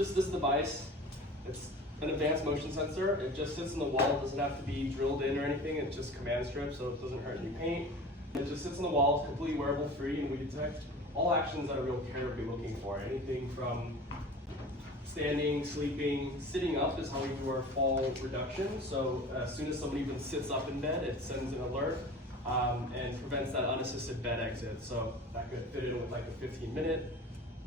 just this device. It's an advanced motion sensor. It just sits in the wall. It doesn't have to be drilled in or anything. It's just command strip, so it doesn't hurt any paint. It just sits in the wall. It's completely wearable free, and we detect all actions that a real carer would be looking for. Anything from standing, sleeping, sitting up is how we do our fall reduction. So as soon as somebody even sits up in bed, it sends an alert and prevents that unassisted bed exit. So that could fit in with like a 15-minute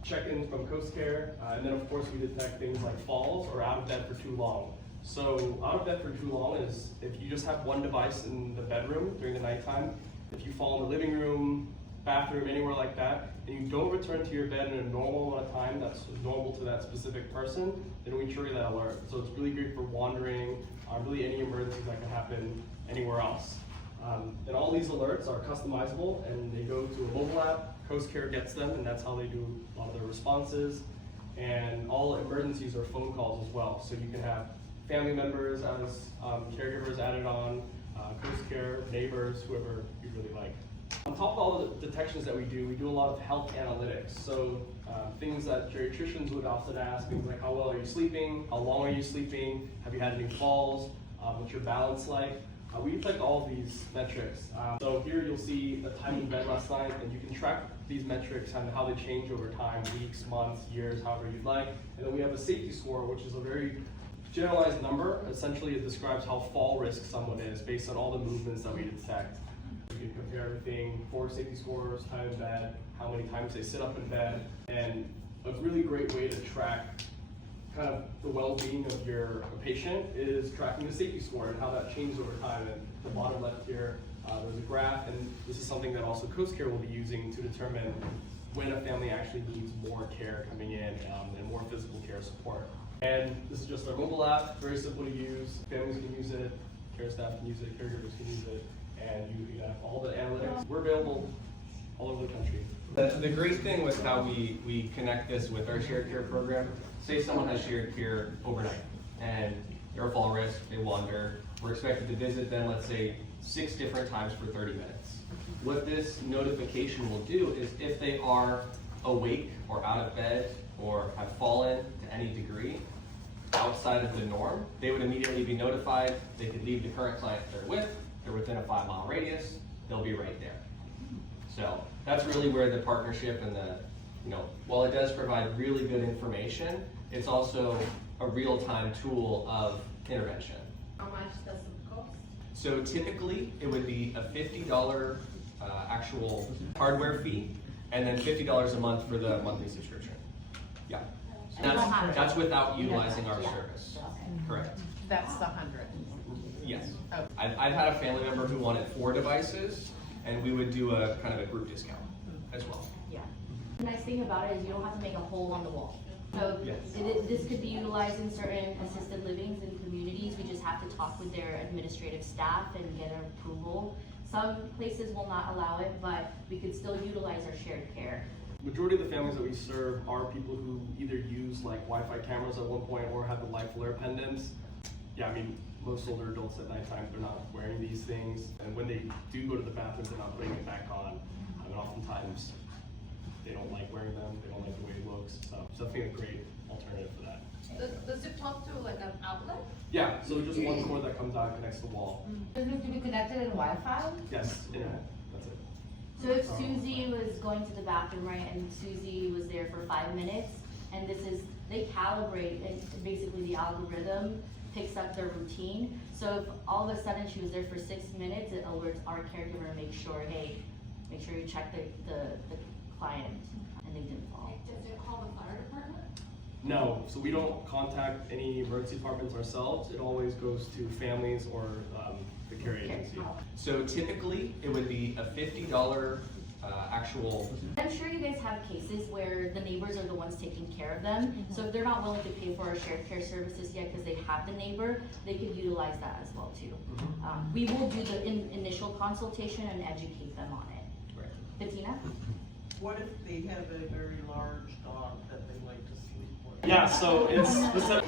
check-in from Coast Care. And then of course we detect things like falls or out of bed for too long. So out of bed for too long is if you just have one device in the bedroom during the nighttime, if you fall in the living room, bathroom, anywhere like that, and you don't return to your bed in a normal amount of time that's normal to that specific person, then we trigger that alert. So it's really great for wandering, really any emergencies that can happen anywhere else. And all these alerts are customizable, and they go to a mobile app. Coast Care gets them, and that's how they do a lot of their responses. And all emergencies are phone calls as well. So you can have family members as caregivers added on, Coast Care, neighbors, whoever you really like. On top of all the detections that we do a lot of health analytics. So things that geriatricians would often ask, things like how well are you sleeping, how long are you sleeping, have you had any falls, what's your balance like? We detect all of these metrics. So here you'll see a time in bed last night, and you can track these metrics and how they change over time, weeks, months, years, however you'd like. And then we have a safety score, which is a very generalized number. Essentially, it describes how fall risk someone is based on all the movements that we detect. You can compare everything, 4 safety scores, time in bed, how many times they sit up in bed, and a really great way to track kind of the well-being of your patient is tracking the safety score and how that changes over time. And the bottom left here, there's a graph, and this is something that also Coast Care will be using to determine when a family actually needs more care coming in and more physical care support. And this is just our mobile app, very simple to use. Families can use it, care staff can use it, caregivers can use it, and you have all the analytics. We're available all over the country. The great thing with how we connect this with our shared care program, say someone has shared care overnight and they're a fall risk, they wander, we're expected to visit them, let's say 6 different times for 30 minutes. What this notification will do is if they are awake or out of bed or have fallen to any degree outside of the norm, they would immediately be notified. They could leave the current client they're with, they're within a 5-mile radius, they'll be right there. So that's really where the partnership and the, while it does provide really good information, it's also a real-time tool of intervention. How much does it cost? So typically it would be a $50 actual hardware fee, and then $50 a month for the monthly subscription. Yeah, that's without utilizing our service. Correct. That's the 100. Yes. Oh. I've had a family member who wanted 4 devices, and we would do a kind of a group discount as well. Yeah. The nice thing about it is you don't have to make a hole on the wall. So Yes. this could be utilized in certain assisted livings and communities. We just have to talk with their administrative staff and get an approval. Some places will not allow it, but we could still utilize our shared care. Majority of the families that we serve are people who either use like Wi-Fi cameras at one point or have the life alert pendants. Yeah, I mean, most older adults at nighttime, they're not wearing these things. And when they do go to the bathroom, they're not putting it back on. And oftentimes, they don't like wearing them. They don't like the way it looks. So it's definitely a great alternative for that. Does it talk to like an outlet? Yeah, so just one cord that comes out and connects to the wall. Does it have to be connected in Wi-Fi? Yes, internet, that's it. So if Susie was going to the bathroom, right, and Susie was there for 5 minutes, and they calibrate, and basically the algorithm picks up their routine. So if all of a sudden she was there for 6 minutes, it alerts our caregiver to make sure, hey, make sure you check the client, and they didn't fall. Does it call the fire department? No, so we don't contact any emergency departments ourselves. It always goes to families or the care agency. So typically it would be a $50 actual. I'm sure you guys have cases where the neighbors are the ones taking care of them. So if they're not willing to pay for our shared care services yet because they have the neighbor, they could utilize that as well too. We will do the initial consultation and educate them on it. Right. Bettina? What if they have a very large dog that they like to sleep with? Yeah, so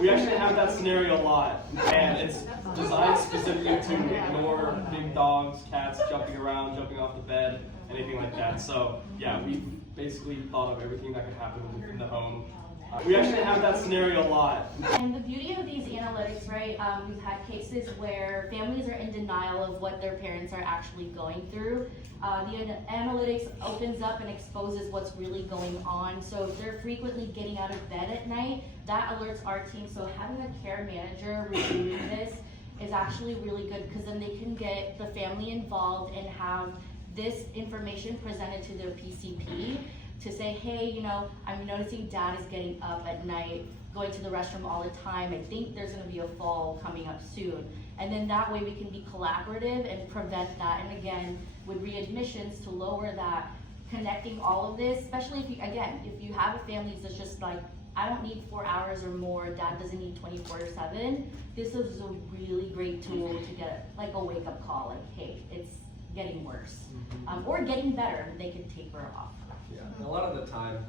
we actually have that scenario a lot, and it's designed specifically to ignore big dogs, cats jumping around, jumping off the bed, anything like that. So yeah, we basically thought of everything that could happen in the home. We actually have that scenario a lot. And the beauty of these analytics, right, we've had cases where families are in denial of what their parents are actually going through. The analytics opens up and exposes what's really going on. So if they're frequently getting out of bed at night, that alerts our team. So having a care manager reviewing this is actually really good, because then they can get the family involved and have this information presented to their PCP to say, hey, you know, I'm noticing dad is getting up at night, going to the restroom all the time. I think there's gonna be a fall coming up soon. And then that way we can be collaborative and prevent that. And again, with readmissions, to lower that, connecting all of this, especially if you, again, if you have a family that's just like, I don't need 4 hours or more, dad doesn't need 24/7, this is a really great tool to get like a wake up call, like, hey, it's getting worse. Or getting better, they can taper off. Yeah, and a lot of the time,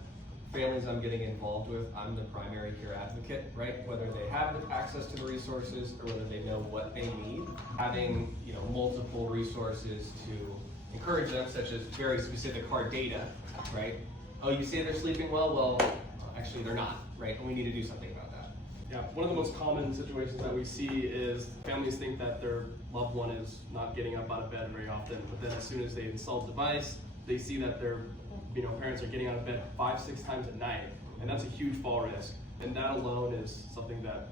families I'm getting involved with, I'm the primary care advocate, right? Whether they have access to the resources or whether they know what they need, having, you know, multiple resources to encourage them, such as very specific hard data, right? Oh, you say they're sleeping well, actually they're not, right? And we need to do something about that. Yeah, one of the most common situations that we see is families think that their loved one is not getting up out of bed very often, but then as soon as they install the device, they see that their parents are getting out of bed 5-6 times at night, and that's a huge fall risk. And that alone is something that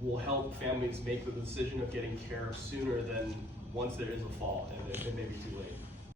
will help families make the decision of getting care sooner than once there is a fall and it may be too late.